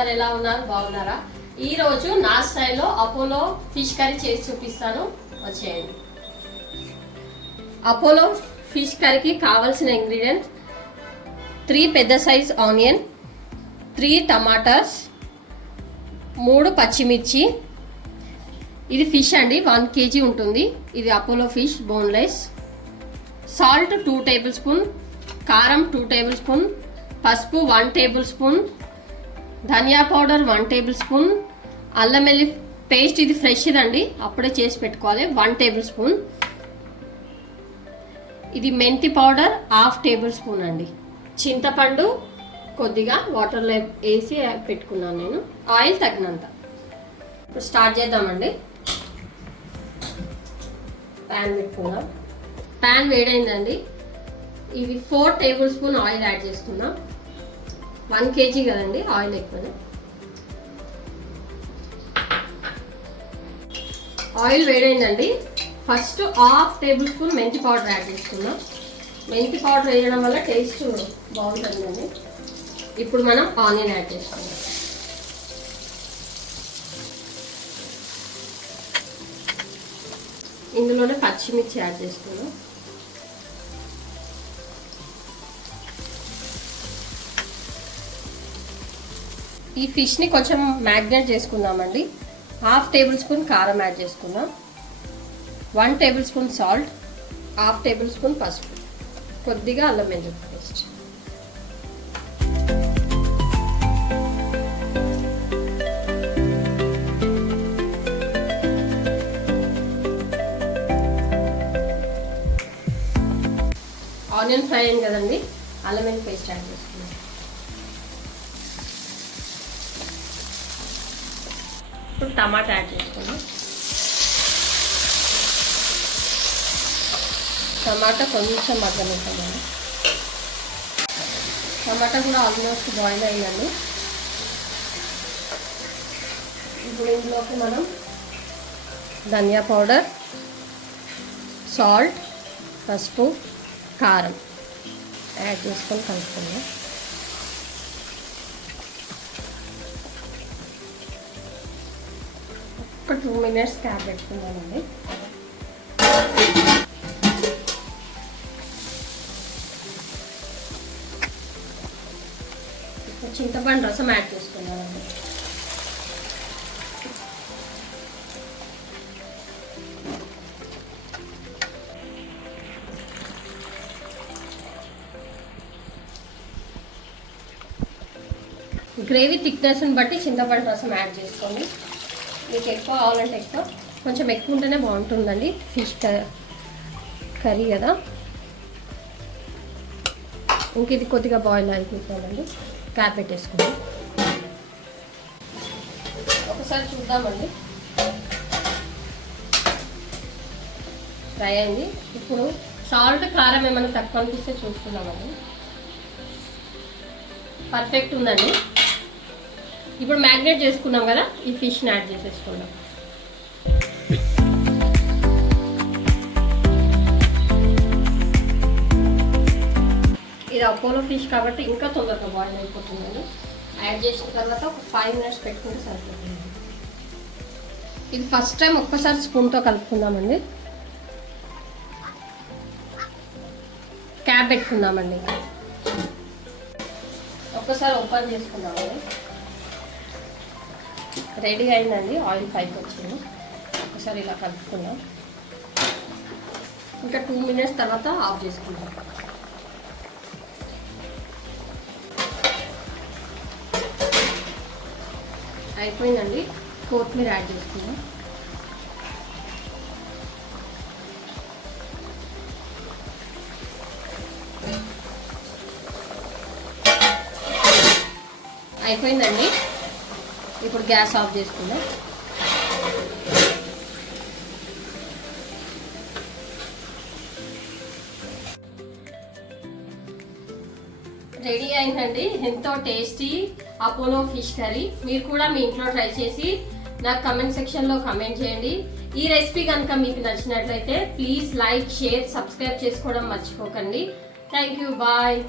అందరు ఎలా ఉన్నారు? బాగున్నారా? ఈ రోజు నా స్టైల్లో అపోలో ఫిష్ కర్రీ చేసి చూపిస్తాను, వచ్చేయండి. అపోలో ఫిష్ కర్రీకి కావాల్సిన ఇంగ్రీడియంట్స్ 3 పెద్ద సైజ్ ఆనియన్, 3 టమాటాస్, 3 పచ్చిమిర్చి. ఇది ఫిష్ అండి, 1 kg ఉంటుంది. ఇది Apollo fish boneless. Salt 2 table spoon, కారం 2 టేబుల్ స్పూన్, పసుపు 1 టేబుల్ స్పూన్, ధనియా పౌడర్ 1 టేబుల్ స్పూన్, అల్లం వెల్లి పేస్ట్ ఇది ఫ్రెష్ అండి, అప్పుడే చేసి పెట్టుకోవాలి, 1 టేబుల్ స్పూన్. ఇది మెంతి పౌడర్ 1/2 టేబుల్ స్పూన్ అండి. చింతపండు కొద్దిగా వాటర్లో వేసి పెట్టుకున్నాను నేను. ఆయిల్ తగినంత. ఇప్పుడు స్టార్ట్ చేద్దామండి. ప్యాన్ పెట్టుకుందాం. ప్యాన్ వేడైందండి. ఇది 4 టేబుల్ స్పూన్ ఆయిల్ యాడ్ చేసుకుందాం. 1 kg కదండి, ఆయిల్ ఎక్కువనే. ఆయిల్ వేడైందండి. ఫస్ట్ 1/2 టేబుల్ స్పూన్ మెంతి పౌడర్ యాడ్ చేసుకుందాం. మెంతి పౌడర్ వేయడం వల్ల టేస్ట్ బాగుంటుందండి. ఇప్పుడు మనం ఆనియన్ యాడ్ చేసుకుందాం. ఇందులోనే పచ్చిమిర్చి యాడ్ చేసుకుందాం. ఈ ఫిష్ని కొంచెం మ్యాగ్నేట్ చేసుకుందామండి. 1/2 టేబుల్ స్పూన్ కారం యాడ్ చేసుకుందాం, 1 table spoon salt, 1/2 table spoon పసుపు, కొద్దిగా అల్లం వెల్లుల్లి పేస్ట్. ఆనియన్ ఫ్రై అయింది కదండి, అల్లం వెల్లుల్లి పేస్ట్ యాడ్ చేసుకుందాం. ఇప్పుడు టమాటా యాడ్ చేసుకుందాం. టమాటా కొంచెం మగ్గనిద్దామండి. టమాటా కూడా ఆల్మోస్ట్ బాయిల్ అయిందండి. ఇప్పుడు ఇందులోకి మనం ధనియా పౌడర్, సాల్ట్, పసుపు, కారం యాడ్ చేసుకొని కలుపుకుందాం. ఒక 2 minutes క్యాప్ పెట్టుకుందామండి. ఇప్పుడు చింతపండు రసం యాడ్ చేసుకుందామండి. గ్రేవీ థిక్నెస్ని బట్టి చింతపండు రసం యాడ్ చేసుకోండి. మీకు ఎక్కువ కావాలంటే ఎక్కువ, కొంచెం ఎక్కువ ఉంటేనే బాగుంటుందండి. ఫిష్ కర్రీ కదా. ఇంక ఇది కొద్దిగా బాయిల్ అయిపోతుందండి. క్యాప్ పెట్టేసుకుందాం. ఒకసారి చూద్దామండి. ఫ్రై అయింది. ఇప్పుడు సాల్ట్ కారం ఏమైనా తక్కువ అనిపిస్తే చూసుకుందామండి. పర్ఫెక్ట్ ఉందండి. ఇప్పుడు మ్యాగ్నేట్ చేసుకున్నాం కదా, ఈ ఫిష్ని యాడ్ చేసేసుకుందాం. ఇది అపోలో ఫిష్ కాబట్టి ఇంకా తొందరగా బాయిల్ అయిపోతుందండి. యాడ్ చేసిన తర్వాత ఒక 5 minutes పెట్టుకుంటే సరిపోతుంది. ఇది ఫస్ట్ టైం ఒక్కసారి స్పూన్తో కలుపుకుందామండి. క్యాప్ పెట్టుకుందామండి. ఒక్కసారి ఓపెన్ చేసుకుందామండి. రెడీ అయిందండి. ఆయిల్ పైకి వచ్చింది. ఒకసారి ఇలా కలుపుకుందాం. ఇంకా 2 minutes తర్వాత ఆఫ్ చేసుకుందాం. అయిపోయిందండి. కొత్తిమీర యాడ్ చేసుకుందాం. అయిపోయిందండి. ఇప్పుడు గ్యాస్ ఆఫ్ చేసుకుందాం. రెడీ అయిందండి ఎంతో టేస్టీ అపోలో ఫిష్ కర్రీ. మీరు కూడా మీ ఇంట్లో ట్రై చేసి నాకు కమెంట్ సెక్షన్లో కమెంట్ చేయండి. ఈ రెసిపీ కనుక మీకు నచ్చినట్లయితే ప్లీజ్ లైక్, షేర్, సబ్స్క్రైబ్ చేసుకోవడం మర్చిపోకండి. Thank you. బాయ్.